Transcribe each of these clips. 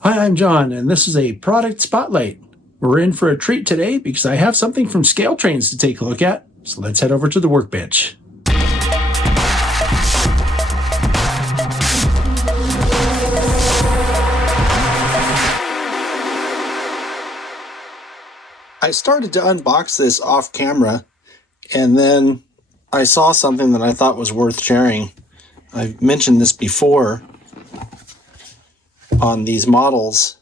Hi, I'm John, and this is a product spotlight. We're in for a treat today because I have something from ScaleTrains to take a look at, so let's head over to the workbench. I started to unbox this off camera, and then I saw something that I thought was worth sharing. I've mentioned this before on these models.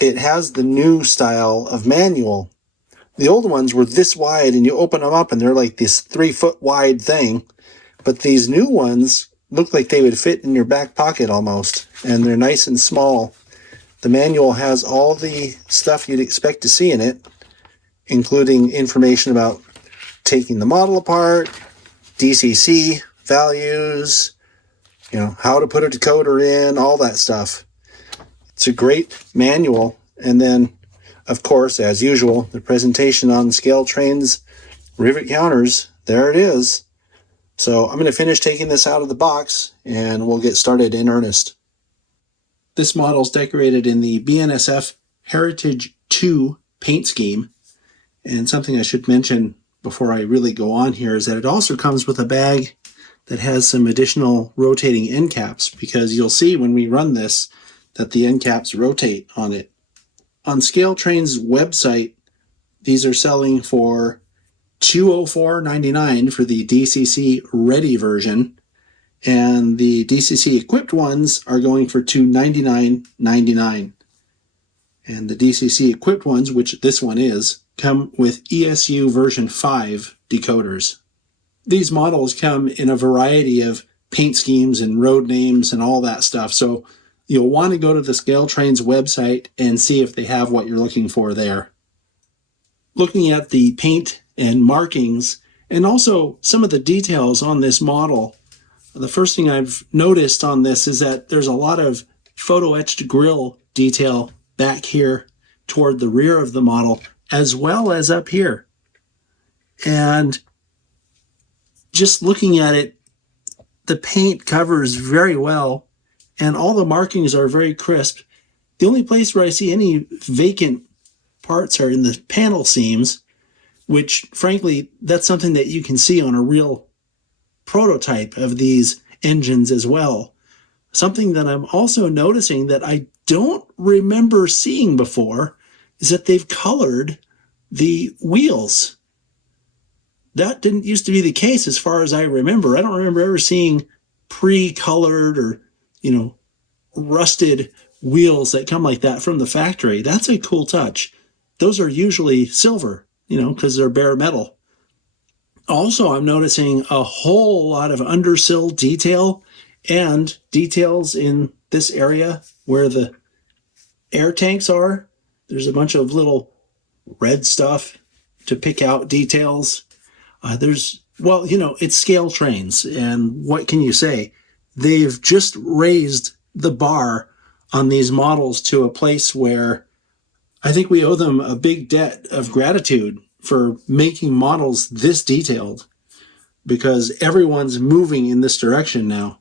It has the new style of manual. The old ones were this wide, and you open them up and they're like this 3-foot wide thing. But these new ones look like they would fit in your back pocket almost, and they're nice and small. The manual has all the stuff you'd expect to see in it, including information about taking the model apart, DCC values, how to put a decoder in, all that stuff. It's a great manual. And then, of course, as usual, the presentation on ScaleTrains Rivet counters. There it is. So I'm going to finish taking this out of the box and we'll get started in earnest. This model is decorated in the BNSF Heritage II paint scheme. And something I should mention before I really go on here is that it also comes with a bag that has some additional rotating end caps, because you'll see when we run this that the end caps rotate on it. On ScaleTrains' website, these are selling for $204.99 for the DCC ready version, and the DCC equipped ones are going for $299.99. And the DCC equipped ones, which this one is, come with ESU version 5 decoders. These models come in a variety of paint schemes and road names and all that stuff, so you'll want to go to the ScaleTrains website and see if they have what you're looking for there. Looking at the paint and markings, and also some of the details on this model, the first thing I've noticed on this is that there's a lot of photo-etched grille detail back here toward the rear of the model, as well as up here. And just looking at it, the paint covers very well, and all the markings are very crisp. The only place where I see any vacant parts are in the panel seams, which frankly, that's something that you can see on a real prototype of these engines as well. Something that I'm also noticing that I don't remember seeing before is that they've colored the wheels. That didn't used to be the case as far as I remember. I don't remember ever seeing pre-colored or, rusted wheels that come like that from the factory. That's a cool touch. Those are usually silver, because they're bare metal. Also, I'm noticing a whole lot of undersill detail and details in this area where the air tanks are. There's a bunch of little red stuff to pick out details. It's ScaleTrains, and what can you say? They've just raised the bar on these models to a place where I think we owe them a big debt of gratitude for making models this detailed, because everyone's moving in this direction now.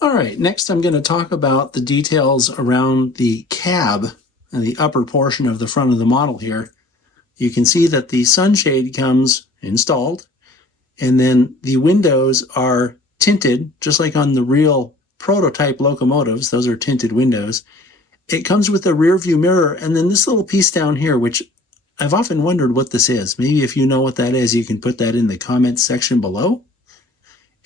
All right, next I'm going to talk about the details around the cab and the upper portion of the front of the model here. You can see that the sunshade comes installed, and then the windows are tinted, just like on the real prototype locomotives. Those are tinted windows. It comes with a rear view mirror, and then this little piece down here, which I've often wondered what this is. Maybe if you know what that is, you can put that in the comments section below.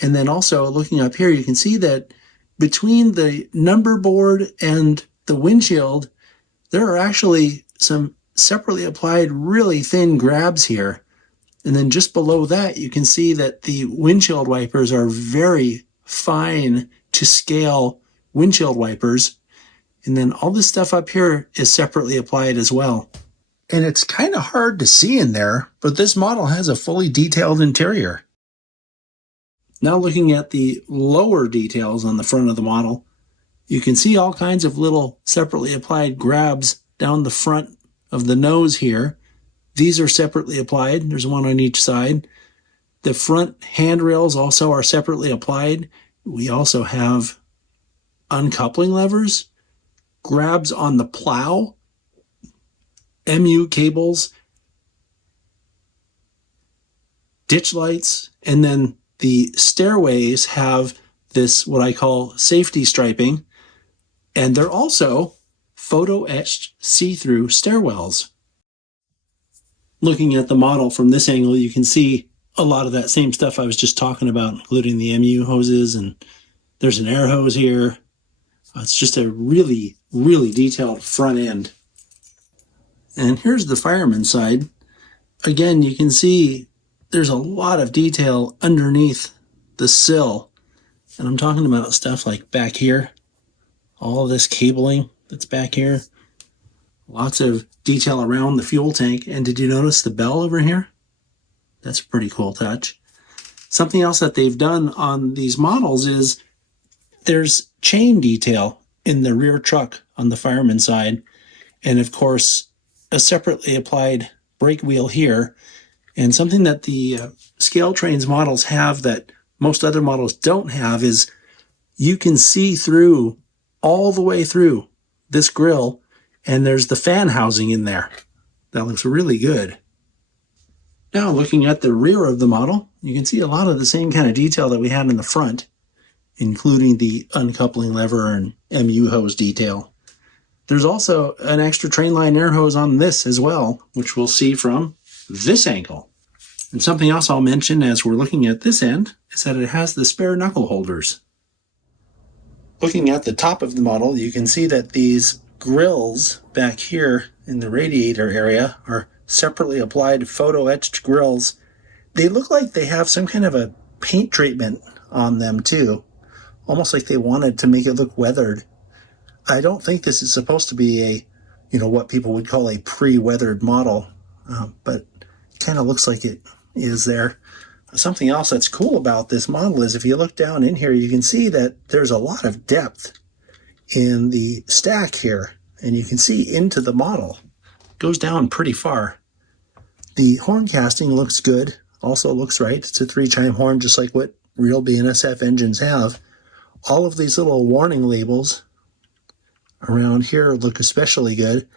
And then also looking up here, you can see that between the number board and the windshield, there are actually some separately applied really thin grabs here. And then just below that, you can see that the windshield wipers are very fine to scale windshield wipers. And then all this stuff up here is separately applied as well. And it's kind of hard to see in there, but this model has a fully detailed interior. Now looking at the lower details on the front of the model, you can see all kinds of little separately applied grabs down the front of the nose here. These are separately applied. There's one on each side. The front handrails also are separately applied. We also have uncoupling levers grabs on the plow, MU cables, ditch lights, and then the stairways have this, what I call safety striping, and they're also photo-etched see-through stairwells. Looking at the model from this angle, you can see a lot of that same stuff I was just talking about, including the MU hoses, and there's an air hose here. It's just a really, really detailed front end. And here's the fireman side. Again, you can see there's a lot of detail underneath the sill. And I'm talking about stuff like back here, all of this cabling that's back here. Lots of detail around the fuel tank. And did you notice the bell over here? That's a pretty cool touch. Something else that they've done on these models is there's chain detail in the rear truck on the fireman side. And of course, a separately applied brake wheel here. And something that the ScaleTrains models have that most other models don't have is you can see through all the way through this grill, and there's the fan housing in there. That looks really good. Now looking at the rear of the model, you can see a lot of the same kind of detail that we had in the front, including the uncoupling lever and MU hose detail. There's also an extra train line air hose on this as well, which we'll see from this angle. And something else I'll mention as we're looking at this end is that it has the spare knuckle holders. Looking at the top of the model, you can see that these grills back here in the radiator area are separately applied photo-etched grills. They look like they have some kind of a paint treatment on them too, almost like they wanted to make it look weathered. I don't think this is supposed to be a, what people would call a pre-weathered model, but it kind of looks like it is there. Something else that's cool about this model is if you look down in here, you can see that there's a lot of depth in the stack here, and you can see into the model. It goes down pretty far. The horn casting looks good, also looks right. It's a 3-chime horn, just like what real BNSF engines have. All of these little warning labels around here look especially good.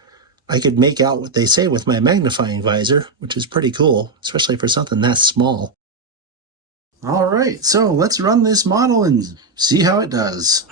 I could make out what they say with my magnifying visor, which is pretty cool, especially for something that small. All right, so let's run this model and see how it does.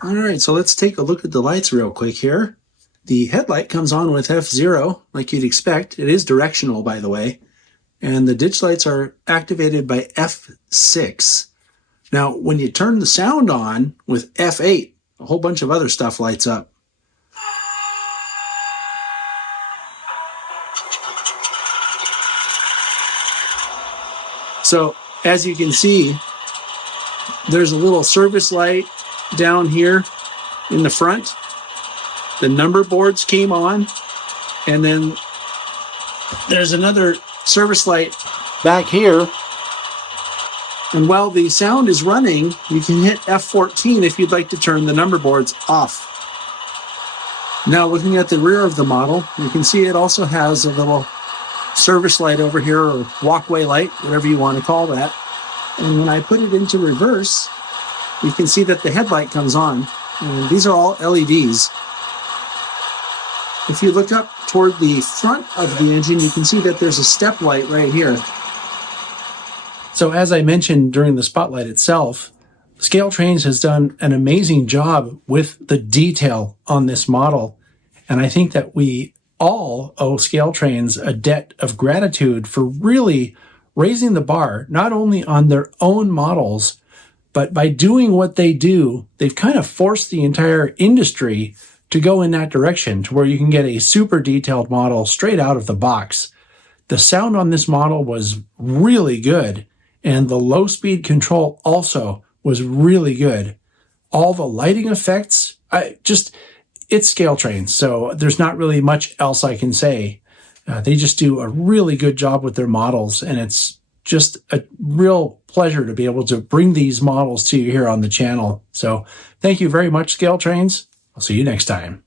All right, so let's take a look at the lights real quick here. The headlight comes on with F0, like you'd expect. It is directional, by the way. And the ditch lights are activated by F6. Now, when you turn the sound on with F8, a whole bunch of other stuff lights up. So as you can see, there's a little service light down here in the front. The number boards came on, and then there's another service light back here. And while the sound is running, you can hit F14 if you'd like to turn the number boards off. Now looking at the rear of the model, you can see it also has a little service light over here, or walkway light, whatever you want to call that. And when I put it into reverse, you can see that the headlight comes on. And these are all LEDs. If you look up toward the front of the engine, you can see that there's a step light right here. So as I mentioned during the spotlight itself, ScaleTrains has done an amazing job with the detail on this model. And I think that we all owe ScaleTrains a debt of gratitude for really raising the bar, not only on their own models, but by doing what they do, they've kind of forced the entire industry to go in that direction, to where you can get a super detailed model straight out of the box. The sound on this model was really good, and the low speed control also was really good. All the lighting effects, it's ScaleTrains, so there's not really much else I can say. They just do a really good job with their models, and it's just a real pleasure to be able to bring these models to you here on the channel. So thank you very much, ScaleTrains. I'll see you next time.